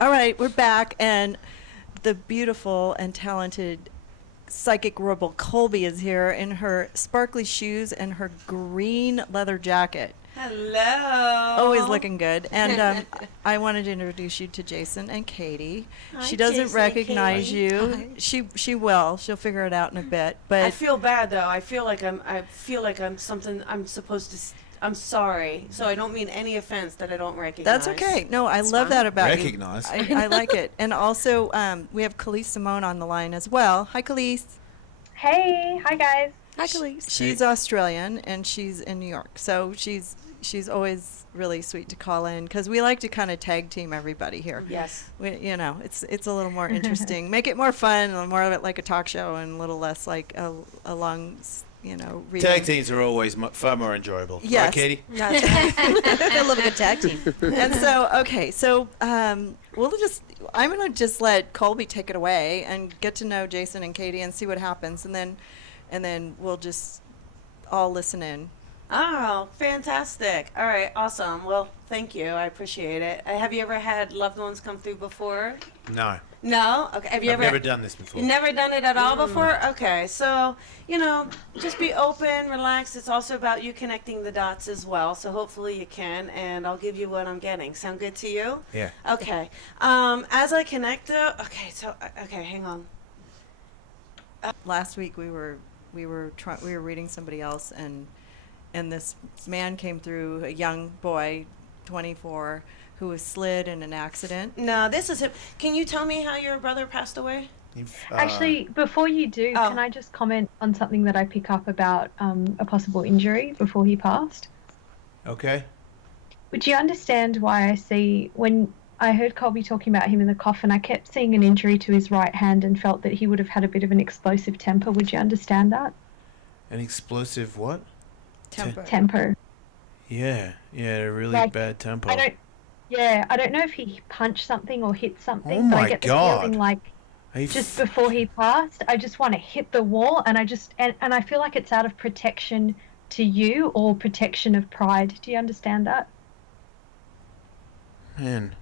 All right, we're back, and the beautiful and talented psychic rebel Colby is here in her sparkly shoes and her green leather jacket. Hello. Always looking good. And I wanted to introduce you to Jason and Katie. Hi, She doesn't Jason, recognize Katie. you. Hi. She will. She'll figure it out in a bit. But I feel bad though. I feel like I'm something I'm supposed to. I'm sorry. So I don't mean any offense that I don't recognize. that's okay. No, I It's love fine. that about Recognize. you. I like it. And also, we have Khalees Simone on the line as well. Hi, Khalees. Hey, hi guys. Hi, Khalees. She's Australian and she's in New York, so she's always really sweet to call in because we like to kind of tag team everybody here. Yes. It's a little more interesting. Make it more fun, and more of it like a talk show, and a little less like a long, reading. Tag teams are always far more enjoyable. Yes. Right, Katie? I love a good tag team. And so, okay, so I'm gonna just let Colby take it away and get to know Jason and Katie and see what happens, and then we'll just all listen in. Oh, fantastic. All right, awesome. Well, thank you. I appreciate it. Have you ever had loved ones come through before? No. No? Okay. Have you I've ever never done this before. You've never done it at all before? Okay. So, just be open, relax. It's also about you connecting the dots as well. So hopefully you can, and I'll give you what I'm getting. Sound good to you? Yeah. Okay. As I connect hang on. Last week we were reading somebody else, and this man came through, a young boy, 24, who was slid in an accident. No, this is him. Can you tell me how your brother passed away? Actually, before you do, can I just comment on something that I pick up about a possible injury before he passed? Okay. Would you understand why when I heard Colby talking about him in the coffin, I kept seeing an injury to his right hand and felt that he would have had a bit of an explosive temper. Would you understand that? An explosive what? Temper. Yeah, a really bad tempo. I don't know if he punched something or hit something, Oh but my I get the God. feeling like just before he passed, I just want to hit the wall, and I feel like it's out of protection to you or protection of pride. Do you understand that? Man.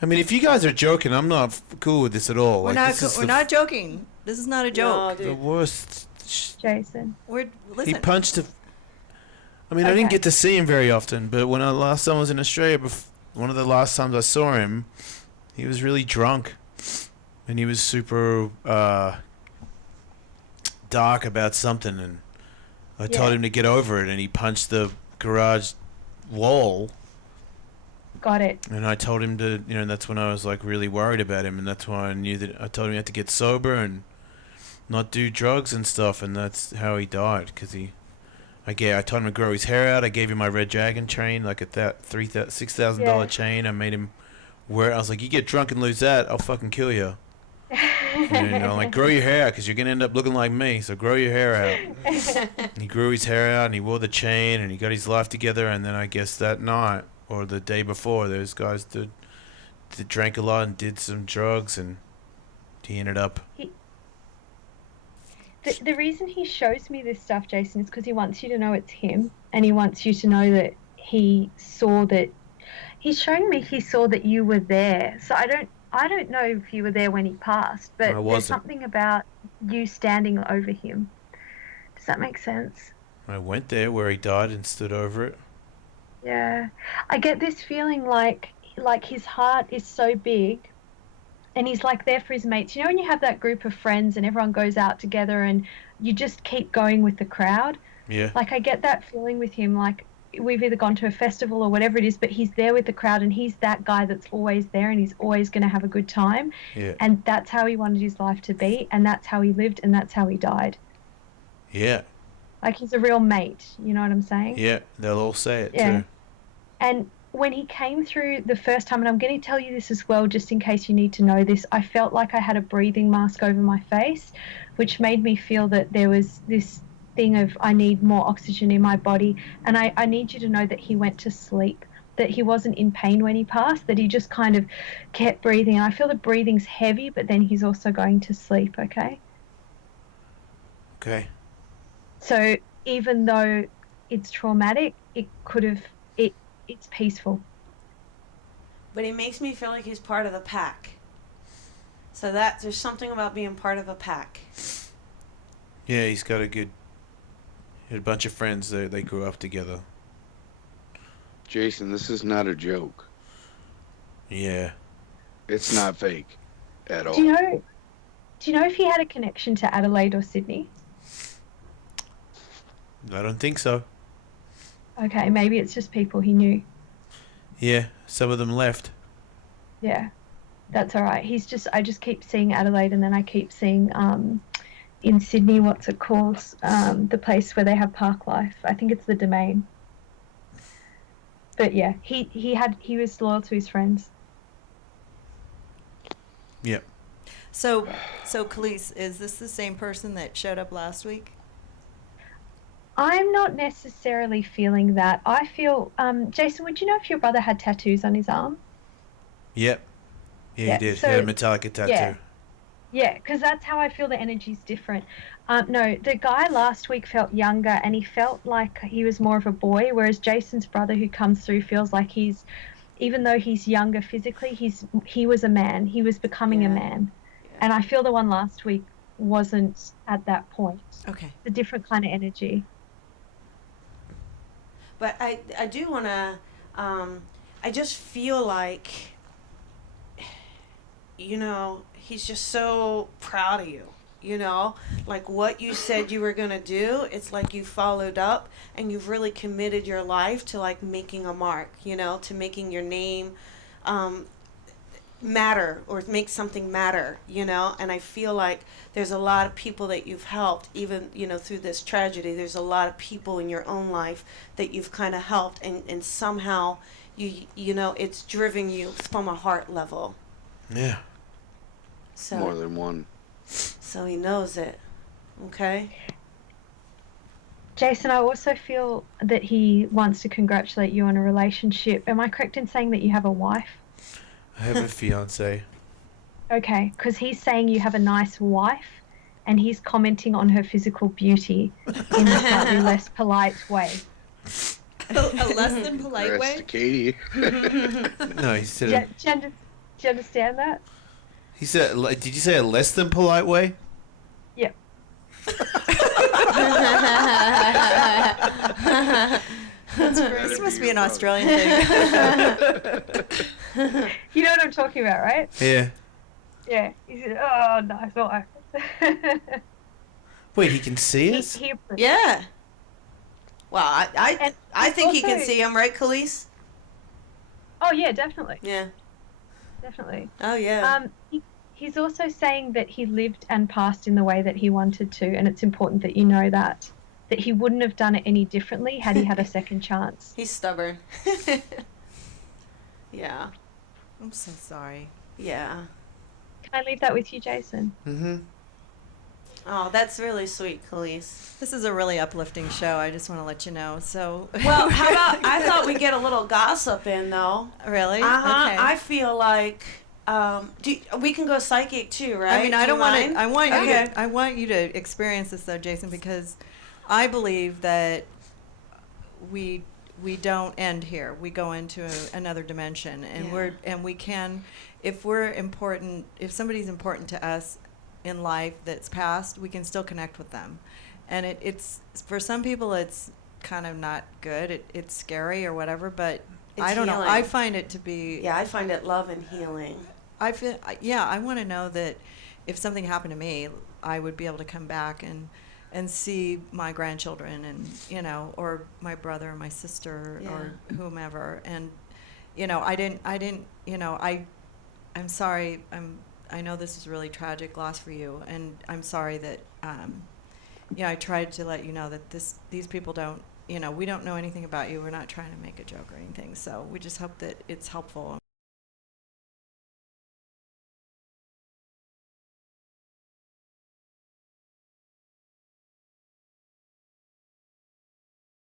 I mean, if you guys are joking, I'm not cool with this at all. We're not joking. This is not a joke. No, the worst. Jason. Listen. He punched I didn't get to see him very often, but when last time I was in Australia, one of the last times I saw him, he was really drunk. And he was super dark about something, and I told him to get over it, and he punched the garage wall. Got it. And I told him to, that's when I was like really worried about him, and that's why I knew that I told him he had to get sober and not do drugs and stuff, and that's how he died, because I told him to grow his hair out. I gave him my red dragon chain, like at that $6,000 chain. I made him wear it. I was like, you get drunk and lose that, I'll fucking kill you. And like, grow your hair out, because you're going to end up looking like me, so grow your hair out. And he grew his hair out, and he wore the chain, and he got his life together, and then I guess that night, or the day before, those guys that drank a lot and did some drugs, and he ended up... The reason he shows me this stuff, Jason, is because he wants you to know it's him, and he wants you to know that he saw that... He's showing me he saw that you were there. So I don't know if you were there when he passed, but there's something about you standing over him. Does that make sense? I went there where he died and stood over it. Yeah. I get this feeling like his heart is so big, and he's like there for his mates. You know when you have that group of friends and everyone goes out together and you just keep going with the crowd? Yeah. Like I get that feeling with him, like we've either gone to a festival or whatever it is, but he's there with the crowd, and he's that guy that's always there, and he's always going to have a good time. Yeah. And that's how he wanted his life to be, and that's how he lived, and that's how he died. Yeah. Like he's a real mate, you know what I'm saying? Yeah, they'll all say it too. And when he came through the first time, and I'm going to tell you this as well, just in case you need to know this, I felt like I had a breathing mask over my face, which made me feel that there was this thing of I need more oxygen in my body, and I need you to know that he went to sleep, that he wasn't in pain when he passed, that he just kind of kept breathing. And I feel the breathing's heavy, but then he's also going to sleep, okay? Okay. So even though it's traumatic, it's peaceful. but he makes me feel like he's part of the pack. So that there's something about being part of a pack. Yeah, he had a bunch of friends that they grew up together. Jason, this is not a joke. Yeah. It's not fake at all. Do you know if he had a connection to Adelaide or Sydney? I don't think so. Okay, maybe it's just people he knew. Yeah, some of them left. Yeah, that's all right. I just keep seeing Adelaide, and then I keep seeing in Sydney, what's it called? The place where they have park life. I think it's the Domain. But yeah, he was loyal to his friends. Yeah. So Khalees, is this the same person that showed up last week? I'm not necessarily feeling that. I feel, Jason, would you know if your brother had tattoos on his arm? Yep. Yeah, Yeah, he did. so- He had a Metallica tattoo. yeah. Yeah, because that's how I feel the energy's different. No, the guy last week felt younger and he felt like he was more of a boy, whereas Jason's brother who comes through feels like even though he's younger physically, he was a man. He was becoming a Yeah. man. Yeah. And I feel the one last week wasn't at that point. Okay. It's a different kind of energy. But I do want to, I just feel like, he's just so proud of you, like what you said you were going to do. It's like you followed up and you've really committed your life to like making a mark, to making your name matter or make something matter, and I feel like there's a lot of people that you've helped even, through this tragedy. There's a lot of people in your own life that you've kind of helped and somehow it's driven you from a heart level. Yeah. More So than one. he knows it. Okay? Jason, I also feel that he wants to congratulate you on a relationship. Am I correct in saying that you have a wife? I have a fiance. Okay, because he's saying you have a nice wife, and he's commenting on her physical beauty in a slightly less polite way. A less than polite Congrats way? to Katie. No, he said. Do you understand that? He said. Did you say a less than polite way? Yep. This must be an Australian thing. You know what I'm talking about, right? Yeah. Yeah. He said, "Oh, nice wife." Wait, he can see he, us? he approved. Yeah. Well, And I think he can also- see him, right, Khalees? Oh yeah, definitely, Yeah. definitely. Oh, yeah. He's also saying that he lived and passed in the way that he wanted to, and it's important that you know that he wouldn't have done it any differently had he had a second chance. He's stubborn. Yeah. I'm so sorry. Yeah. Can I leave that with you, Jason? Mm-hmm. Oh, that's really sweet, Khalees. This is a really uplifting show. I just want to let you know. So. Well, how about I thought we'd get a little gossip in, though. Really? Uh-huh. Okay. I feel like we can go psychic too, right? I mean, Do I you don't want mind? to. Okay. I want you to experience this though, Jason, because I believe that we don't end here. We go into another dimension, and Yeah. we can, if we're important, if somebody's important to us in life that's past, we can still connect with them, and it's for some people it's kind of not good. It's scary or whatever, but It's I don't know. healing. I find it to be. Yeah, I find it love and healing. I feel, yeah, I want to know that if something happened to me, I would be able to come back and see my grandchildren and, or my brother or my sister or whomever. And, I'm sorry. I know this is a really tragic loss for you. And I'm sorry that, I tried to let you know that these people don't, we don't know anything about you. We're not trying to make a joke or anything. So we just hope that it's helpful